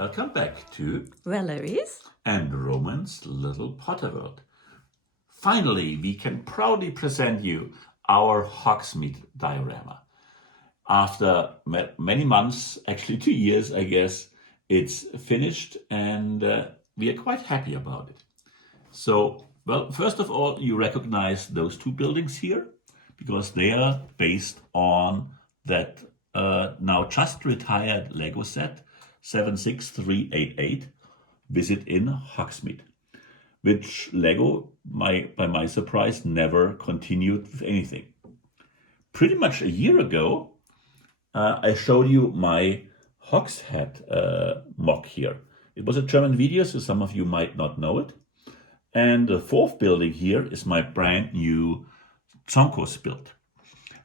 Welcome back to Valerie's and Roman's little Potterworld. Finally, we can proudly present you our Hogsmeade diorama. After many months, actually 2 years, I guess, it's finished and we are quite happy about it. So, well, first of all, you recognize those two buildings here because they are based on that now just retired Lego set 76388 Visit in Hogsmeade, which Lego, by my surprise, never continued with anything. Pretty much a year ago, I showed you my Hogshead mock here. It was a German video, so some of you might not know it. And the fourth building here is my brand new Zonkos build.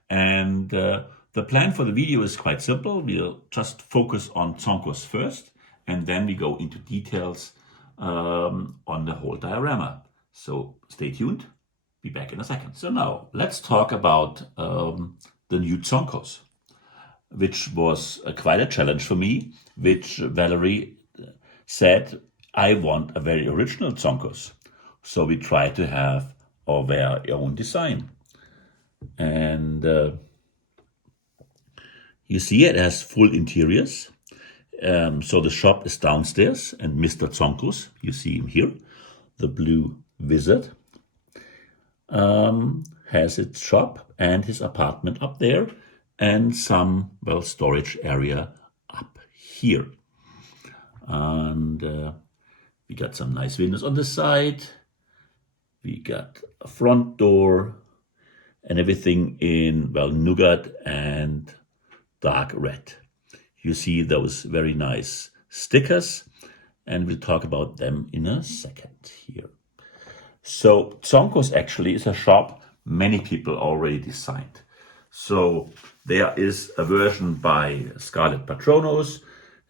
And the plan for the video is quite simple. We'll just focus on Zonkos first, and then we go into details on the whole diorama. So stay tuned. Be back in a second. So now let's talk about the new Zonkos, which was quite a challenge for me, which Valerie said, I want a very original Zonkos. So we tried to have our very own design. And you see it has full interiors. So the shop is downstairs, and Mr. Zonkos, you see him here, the blue wizard, has its shop and his apartment up there, and some, well, storage area up here. And we got some nice windows on the side. We got a front door and everything in, well, nougat and dark red. You see those very nice stickers, and we'll talk about them in a second here. So Zonkos actually is a shop many people already designed. So there is a version by ScarletPatrounus,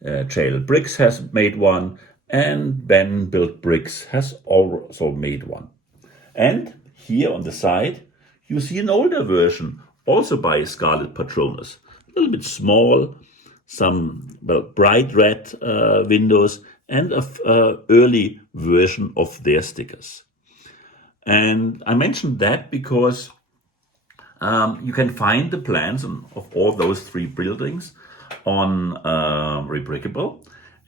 JL.Bricks has made one, and Ben Built Bricks has also made one. And here on the side, you see an older version, also by ScarletPatrounus. A little bit small, some bright red windows, and an early version of their stickers. And I mentioned that because you can find the plans of all those three buildings on Rebrickable.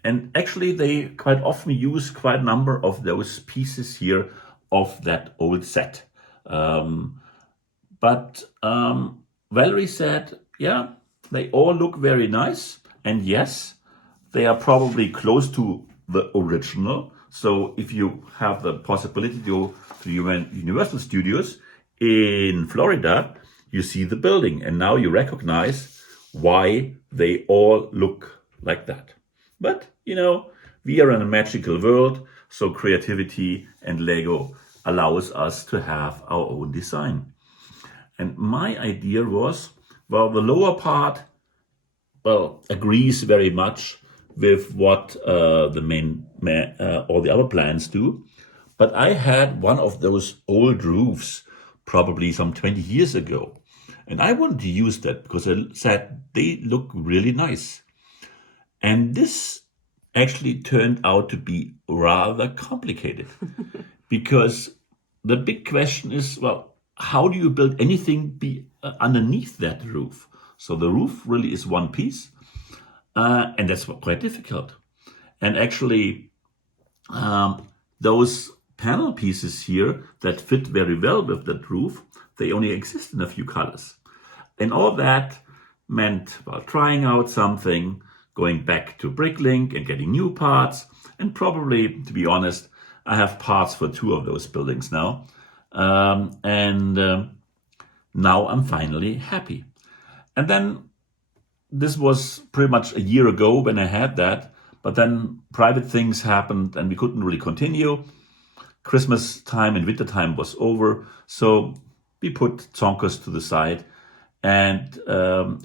And actually, they quite often use quite a number of those pieces here of that old set. But Valerie said, yeah, they all look very nice. And yes, they are probably close to the original. So if you have the possibility to go to Universal Studios in Florida, you see the building. And now you recognize why they all look like that. But, you know, we are in a magical world. So creativity and Lego allows us to have our own design. And my idea was, well, the lower part, well, agrees very much with what the main or the other plans do. But I had one of those old roofs, probably some 20 years ago. And I wanted to use that because I said they look really nice. And this actually turned out to be rather complicated because the big question is, well, how do you build anything underneath that roof? So the roof really is one piece, and that's quite difficult. And actually, those panel pieces here that fit very well with that roof, they only exist in a few colors. And all that meant, well, trying out something, going back to Bricklink and getting new parts, and probably, to be honest, I have parts for 2 of those buildings now. Now I'm finally happy. And then this was pretty much a year ago when I had that, but then private things happened and we couldn't really continue. Christmas time and winter time was over, so we put Zonkos to the side, and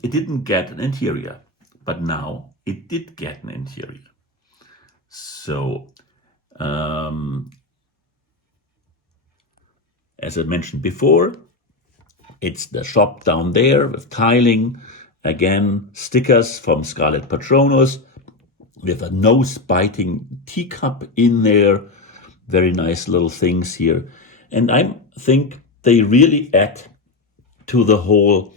it didn't get an interior, but now it did get an interior. So as I mentioned before, it's the shop down there with tiling, again, stickers from ScarletPatrounus, with a nose-biting teacup in there. Very nice little things here. And I think they really add to the whole,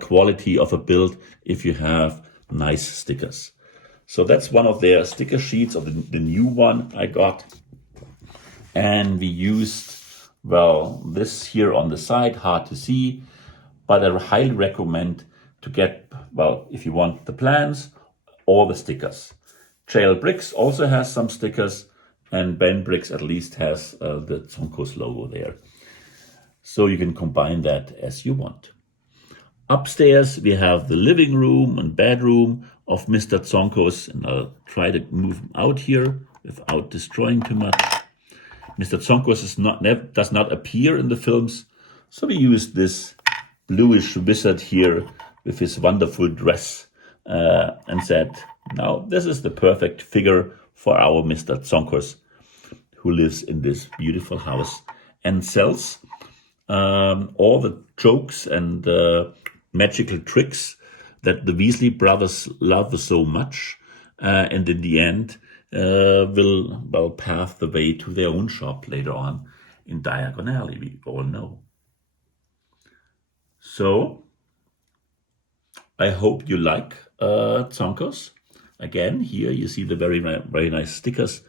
quality of a build if you have nice stickers. So that's one of their sticker sheets of the new one I got. And we used, this here on the side, hard to see, but I highly recommend to get, if you want the plans or the stickers. JL.Bricks also has some stickers, and Ben.Bricks at least has the Zonkos logo there. So you can combine that as you want. Upstairs, we have the living room and bedroom of Mr. Zonkos, and I'll try to move him out here without destroying too much. Mr. Zonkos does not appear in the films, so we used this bluish wizard here with his wonderful dress and said, now this is the perfect figure for our Mr. Zonkos, who lives in this beautiful house and sells all the jokes and magical tricks that the Weasley brothers love so much, and in the end will pave the way to their own shop later on in Diagon Alley, we all know. So I hope you like Zonkos. Again, here you see the very nice stickers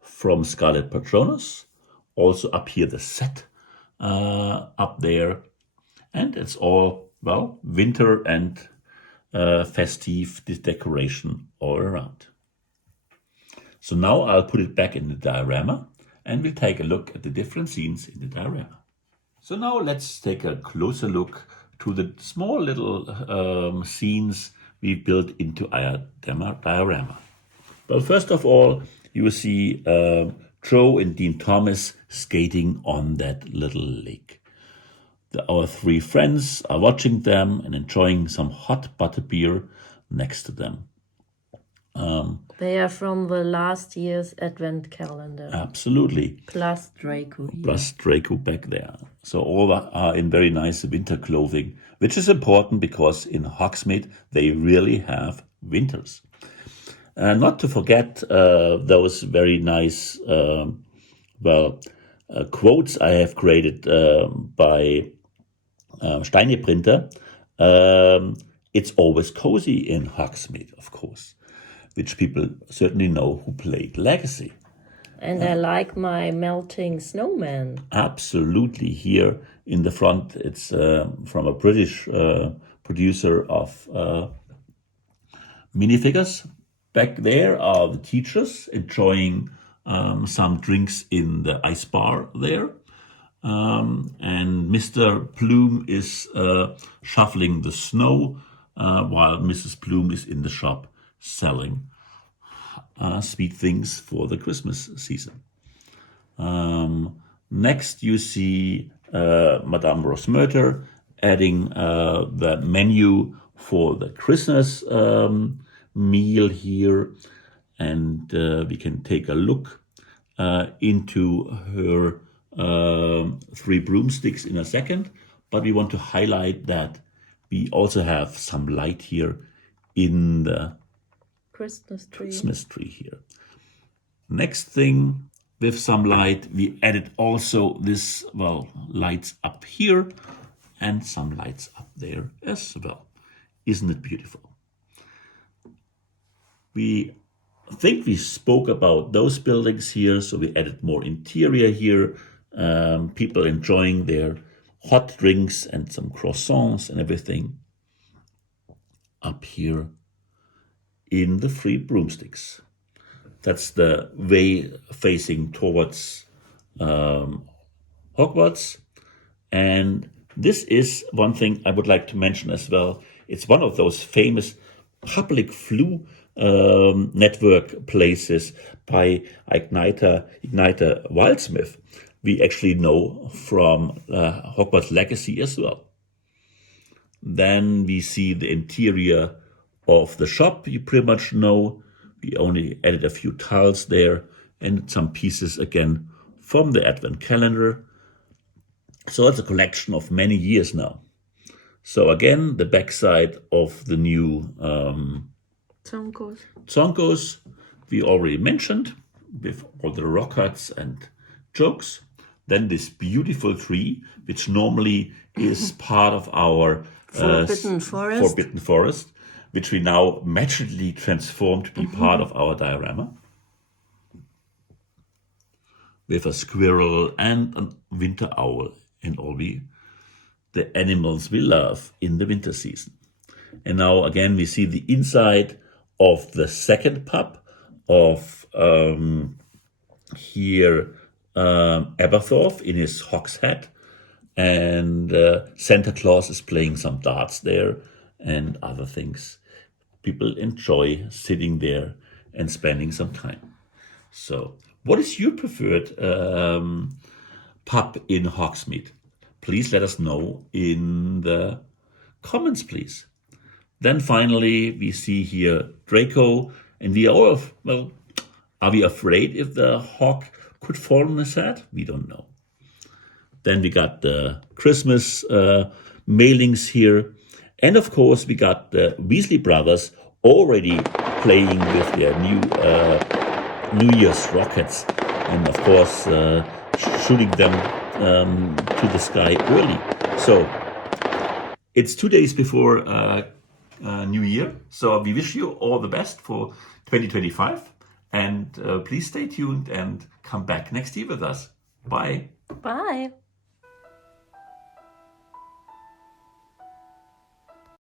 from ScarletPatrounus. Also up here the set up there, and it's all winter and festive decoration all around. So now I'll put it back in the diorama, and we'll take a look at the different scenes in the diorama. So now let's take a closer look to the small little scenes we built into our diorama. Well, first of all, you see Joe and Dean Thomas skating on that little lake. Our three friends are watching them and enjoying some hot butterbeer next to them. They are from the last year's advent calendar. Absolutely. Plus Draco here. Plus Draco back there. So all are in very nice winter clothing, which is important because in Hogsmeade they really have winters. Not to forget those very nice quotes I have created by Steine Printer. It's always cozy in Hogsmeade, of course, which people certainly know who played Legacy. And I like my melting snowman. Absolutely. Here in the front, it's from a British producer of minifigures. Back there are the teachers enjoying some drinks in the ice bar there. And Mr. Plume is shoveling the snow while Mrs. Plume is in the shop selling sweet things for the Christmas season. Next, you see Madame Rosmerter adding the menu for the Christmas meal here, and we can take a look into her 3 broomsticks in a second, but we want to highlight that we also have some light here in the Christmas tree here. Next thing, with some light, we added also this, lights up here and some lights up there as well. Isn't it beautiful? We think we spoke about those buildings here, so we added more interior here. People enjoying their hot drinks and some croissants and everything up here in the 3 broomsticks. That's the way facing towards Hogwarts. And this is one thing I would like to mention as well. It's one of those famous public flue network places by Igniter Wildsmith. We actually know from Hogwarts Legacy as well. Then we see the interior of the shop. You pretty much know. We only added a few tiles there and some pieces again from the Advent calendar. So it's a collection of many years now. So again, the backside of the new Zonkos. we already mentioned, with all the rock cuts and jokes. Then this beautiful tree, which normally is part of our Forbidden Forest, which we now magically transformed to be part of our diorama. With a squirrel and a winter owl and all the animals we love in the winter season. And now again we see the inside of the second pup of Aberforth in his Hogsheade, and Santa Claus is playing some darts there and other things. People enjoy sitting there and spending some time. So, what is your preferred pup in Hogsmeade? Please let us know in the comments, please. Then finally, we see here Draco, and we are all, well, are we afraid if the hawk could fall on his head? We don't know. Then we got the Christmas mailings here. And of course, we got the Weasley brothers already playing with their New Year's rockets. And of course, shooting them to the sky early. So it's 2 days before New Year. So we wish you all the best for 2025. And please stay tuned and come back next year with us. Bye. Bye.